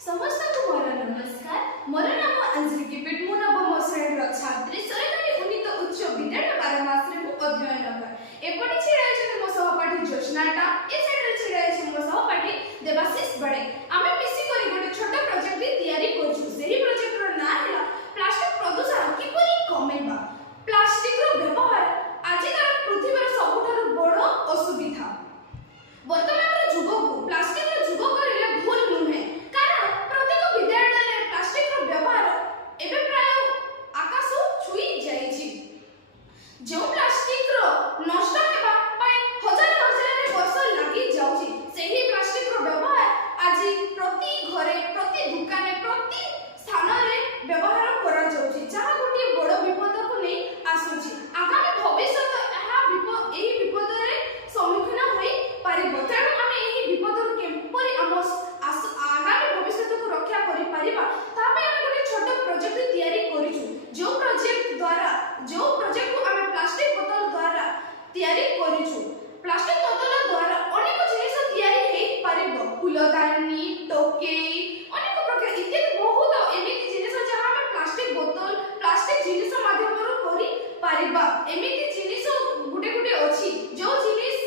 समस्त को मोर नमस्कार। मोर नाम अंजलि किपिट। मु नवम श्रेणी छात्री सरकारी उन्नीत उच्च विद्यालय 12 मास रे मु अध्ययन कर। एपटी छिड़ा छै मो सहपाठी ज्योत्स्नाटा, ए साइड रे छिड़ा छै मो सहपाठी देवाशीष बड़े। आमे मिसी करी गोटे छोट प्रोजेक्ट तयारी करछु। सेही प्रोजेक्ट रो नाम हैला प्लास्टिक प्रदूषण किपरि कमेबा। प्लास्टिक रो व्यवहार आजिकार पृथ्वीर सबुठार बड़ असुविधा। वर्तमान जुग को प्लास्टिक रो जुग करिले भूल नुहे, कारण प्रत्येक विद्यालय रे प्लास्टिक रो व्यवहार एबे प्राय आकाश छुई जाई छी। जो प्लास्टिक रो नष्ट हेबा पय हजार हजार वर्ष लागि जाउची, सेही प्लास्टिक रो व्यवहार आज प्रति घरे, प्रति दुकाने, प्रति स्थान रे व्यवहार करा जाउची, जहा गोटे बड़ विपद को नै आसुची। आगामी भविष्य एही विपद रे सम्मुखीन होई पारिबो। तेणु आमे एही विपद केपरि आम आगामी भविष्य को रक्षा करि पारिबा तापे आमे गोटे छोट प्रोजेक्ट तयारी करिछु। जो प्रोजेक्ट को आमे प्लास्टिक बोतल द्वारा तयारी करिछु। प्लास्टिक बोतल द्वारा अनेक जिनिस तयारी हेई पारिबो, फुलदानी, टोकेई, अनेक प्रकार इत्यादि बहुत एमिति जिनिस जहा आमे प्लास्टिक बोतल, प्लास्टिक जिनिस माध्यम रो करि पारिबा। एमिति जिनिस गुटे गुटे अछि जो जिनिस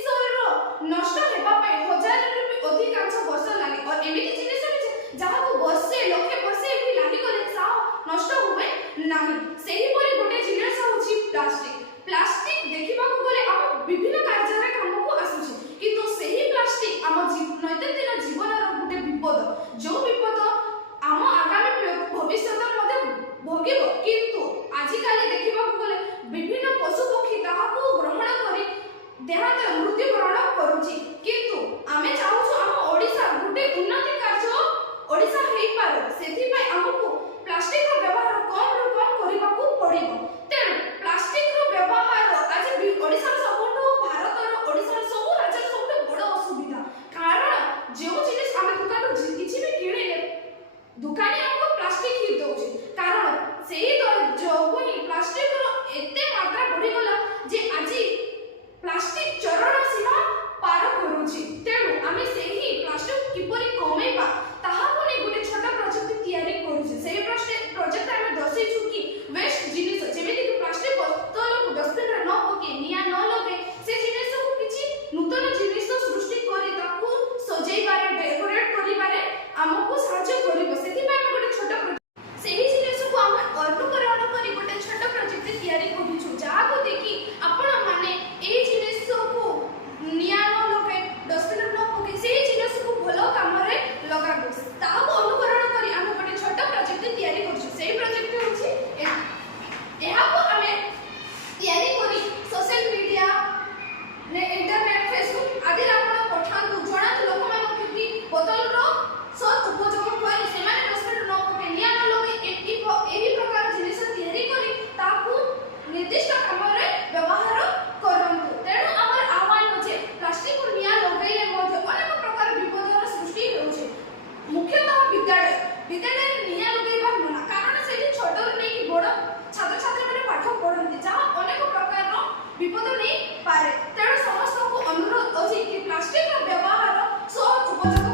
नष्ट हेबा पे हजार रू अधिकांश वर्ष लागे, और एमिति जिनिस अछि जहा को वर्षे लक्षे वर्षे भी लागि गले सा नष्ट हुए नाही। सेही परि गोटे जिनिस अछि प्लास्टिक। प्लास्टिक देखिबा को गले हम विभिन्न कार्य रे काम को आसुछि, किंतु सेही प्लास्टिक हम दैनन्दिन जीवन रो गोटे विपद, जो विपद हम आगामी भविष्य मध्ये भोगिबो। किंतु आजिकाली देखिबा को गले विभिन्न पशु पक्षी ताहा को ग्रहण करी देहांत मृत्युवरण करूची, किंतु आमे चाहूछु हम ओडिसा गुटे उन्नति कार्य ओडिसा हेई पारो। सेथि पय हमकु प्लास्टिक रो व्यवहार कम रो कम करिबा को पड़िबो। तेणु प्लास्टिक रो व्यवहार आज ओडिसा सबुठो भारत रो ओडिसा सब राज्य सबुठो बड़ असुविधा, कारण जो जिनिस आमे दुकान रो किछि भी किनिले दुकानी हमको प्लास्टिक ही दउची, कारण सेही जो कोनी प्लास्टिक रो एते मात्रा बढ़ी गला जे आजी प्लास्टिक चरण सीमा पार करूची। तेणु आमे सेही प्लास्टिक किपरि कमेबा ताहा को नै गुटे छोट प्रोजेक्ट तयारी करूची। सेही प्रोजेक्ट आमे दर्शैछु कि वेस्ट जिनिस जेमिति कि प्लास्टिक बोतल को डस्टबिन रे न पके, निया न लगे, से जिनिस को किछि नूतन जिनिस सृष्टि करी ताकू सजैबारे, डेकोरेट करिबारे हमकु साहाय्य करिबो। सेति पय आमे गुटे छोट प्रोजेक्ट सेही जिनिस को आमे अनुकरण करी गुटे छोट प्रोजेक्ट तयारी करूछु, जहा को देखि आपण माने एही जिनिस को निया न लगे, डस्टबिन न पके, सेही जिनिस को भलो काम रे लगाबो। ताको अनुकरण करी आमे गुटे छोट प्रोजेक्ट तयारी करछु। सेही प्रोजेक्ट होछि एहा को आमे तयारी करी सोशल मीडिया ने इंटरनेट, फेसबुक आदि आपण पठांतु, जणातु लोक मानकु कि बोतल रो सद उपयोग करी सेमाने डस्टबिन न पके, निया न लगे, एही प्रकार जिनिस तयारी करी ताकू निर्दिष्ट काम रे व्यवहार करंतु। तेणु हमर आह्वान होचे प्लास्टिक को निया लगैले मध्ये अनेक प्रकार विपदर सृष्टि होउचे। मुख्यतः विद्यालय रे निया लगैबा मना, कारण सेठी छोटो नै कि बड़ छात्र छात्री माने पाठ पढंती, जहा अनेक प्रकार रो विपद नै पारे। तेणु समस्त को अनुरोध अछि कि प्लास्टिक रो व्यवहार सद उपयोग